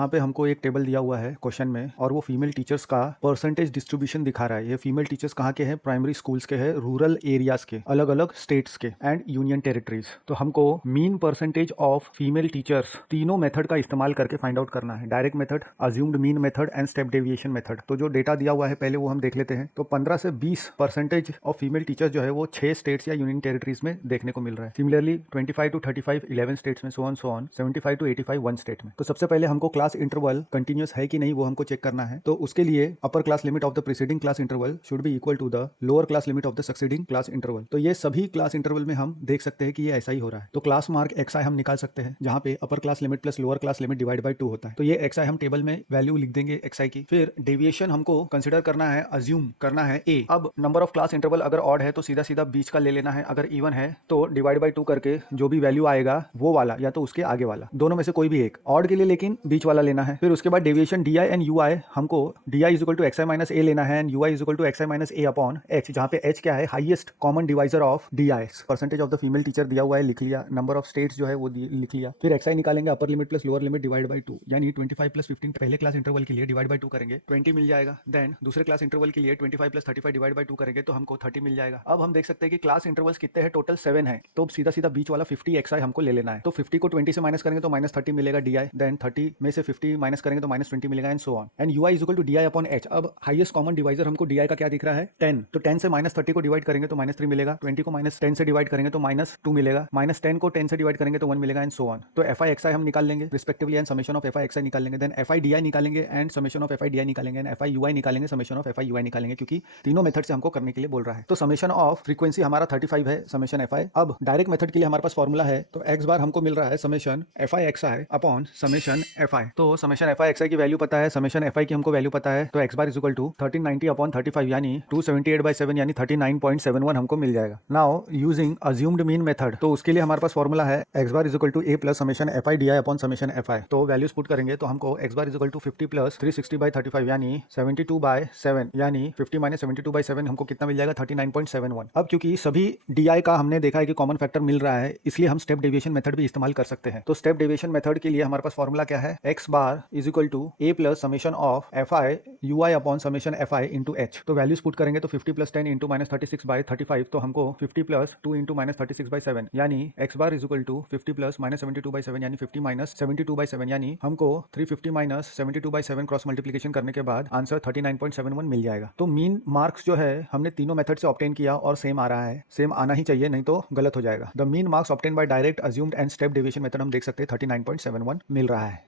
यहाँ पे हमको एक टेबल दिया हुआ है क्वेश्चन में और वो फीमेल टीचर्स का परसेंटेज डिस्ट्रीब्यूशन दिखा रहा है। ये फीमेल टीचर्स कहाँ के हैं? प्राइमरी स्कूल्स के हैं, रूरल एरियाज के, अलग अलग स्टेट्स के एंड यूनियन टेरिटरीज। तो हमको mean percentage of female teachers तीनों मेथड का इस्तेमाल करके फाइंड आउट करना है। Direct method, assumed mean method and step deviation method. तो जो डेटा दिया हुआ है पहले वो हम देख लेते हैं। तो 15 से 20% ऑफ फीमेल टीचर्स जो है वो 6 स्टेट्स या यूनियन टेरिटरीज में देखने को मिल रहा है। सिमिलरली 25 to 35 11 स्टेट्स में, सो ऑन 75 to 85 1 स्टेट में। तो सबसे पहले हमको क्लास इंटरवल कंटिन्यूअस है कि नहीं वो हमको चेक करना है। तो उसके लिए upper class limit of the preceding class interval should be equal to the lower class limit of the succeeding class interval. तो ये सभी क्लास इंटरवल में हम देख सकते हैं कि ये ऐसा ही हो रहा है। तो क्लास मार्क XI हम निकाल सकते हैं जहां पे अपर class limit plus lower class limit divide by 2 होता है। तो ये XI हम टेबल में वैल्यू लिख देंगे XI की। फिर डेविएशन हमको कंसिडर करना है, अज्यूम करना है A। अब नंबर ऑफ क्लास इंटरवल अगर ऑड है तो सीधा सीधा बीच का ले लेना है, अगर इवन है तो डिवाइड बाय 2 करके जो भी वैल्यू आएगा वो वाला या तो उसके आगे वाला, दोनों में से कोई भी एक। ऑड के लिए लेकिन बीच वाला लेना है। फिर उसके बाद डेविएशन DI एंड UI हमको DI is equal to XI minus A लेना है and UI is equal to XI minus A upon H, जहाँ पे H क्या है? Highest common divisor of DI। Percentage of the female teacher दिया हुआ है, लिख लिया। नंबर ऑफ स्टेट्स जो है वो लिख लिया। फिर XI निकालेंगे, upper limit plus lower limit divide by 2, यानी 25 प्लस 15 पहले क्लास इंटरवल के लिए डिवाइड बाय 2 करेंगे 20 मिल जाएगा। देन दूसरे क्लास इंटरवल के लिए 25 प्लस 35 डिवाइड बाय 2 करेंगे तो हमको 30 मिल जाएगा। अब हम देख सकते हैं कि क्लास इंटरवल्स कितने हैं? टोटल 7 है। तो सीधा सीधा बीच वाला 50 XI हमको ले लेना है। तो 50 को 20 से माइनस करेंगे तो माइनस 30 मिलेगा DI। देन 30 में से 50 माइनस करेंगे तो माइनस 20 मिलेगा and so on. And UI is equal to DI upon H। अब हाईएस्ट कॉमन डिवाइजर हमको DI का क्या दिख रहा है? 10। तो 10 से माइनस 30 को डिवाइड करेंगे तो माइनस 3 मिलेगा। 20 को माइनस 10 से डिवाइड करेंगे तो माइनस 2 मिलेगा। माइनस 10 को 10 से डिवाइड करेंगे तो 1 मिलेगा एंड सो ऑन। तो FI XI हम निकाल लेंगे respectively and summation of FI XI निकाल लेंगे। देन FI DI निकालेंगे and summation of FI DI निकालेंगे एंड FI UI निकालेंगे, समेशन ऑफ FI UI निकालेंगे, क्योंकि तीनों मेथड से हमको करने के लिए बोल रहा है। तो समेशन ऑफ फ्रीक्वेंसी हमारा 35 है, समेशन FI। अब डायरेक्ट मेथड के लिए हमारे पास फॉर्मूला है, तो x बार हमको मिल रहा है summation FI XI upon summation FI। तो समेशन FI XI की वैल्यू पता है, समेशन FI की हमको वैल्यू पता है। तो x bar is equal to 1390 upon 35 यानी 278/7 यानी 39.71 हमको मिल जाएगा। Now using assumed mean method, तो उसके लिए हमारे पास फॉर्मूला है x bar is equal to A plus summation FI DI upon summation FI। तो वैल्यूज पुट करेंगे तो हमको x bar is equal to 50 plus 360/35 यानी 72/7 यानी 50 माइनस 72/7 हमको कितना मिल जाएगा? 39.71। अब क्योंकि सभी DI का हमने देखा है कि कॉमन फैक्टर मिल रहा है, इसलिए हम स्टेप डेविएशन मेथड भी इस्तेमाल कर सकते हैं। तो स्टेप डेविएशन मेथड के लिए हमारे पास फॉर्मूला क्या है? x bar is equal to A plus summation of FI UI upon summation FI into H। तो वैल्यूज पुट करेंगे तो 50 प्लस 10 इंटू माइनस 36/35, तो हमको 50 प्लस 2 इंटू माइनस 36/7 यानी x bar is equal to 50 plus minus 72/7 यानी 50 minus 72/7 यानी हमको 350 minus 72/7 cross multiplication करने के बाद आंसर 39.71 मिल जाएगा। तो मीन मार्क्स जो है हमने तीनों मेथड से ऑब्टेन किया और सेम आ रहा है, सेम आना ही चाहिए, नहीं तो गलत हो जाएगा। The mean marks obtain bye direct, assumed and step deviation method हम देख सकते हैं 39.71 मिल रहा है।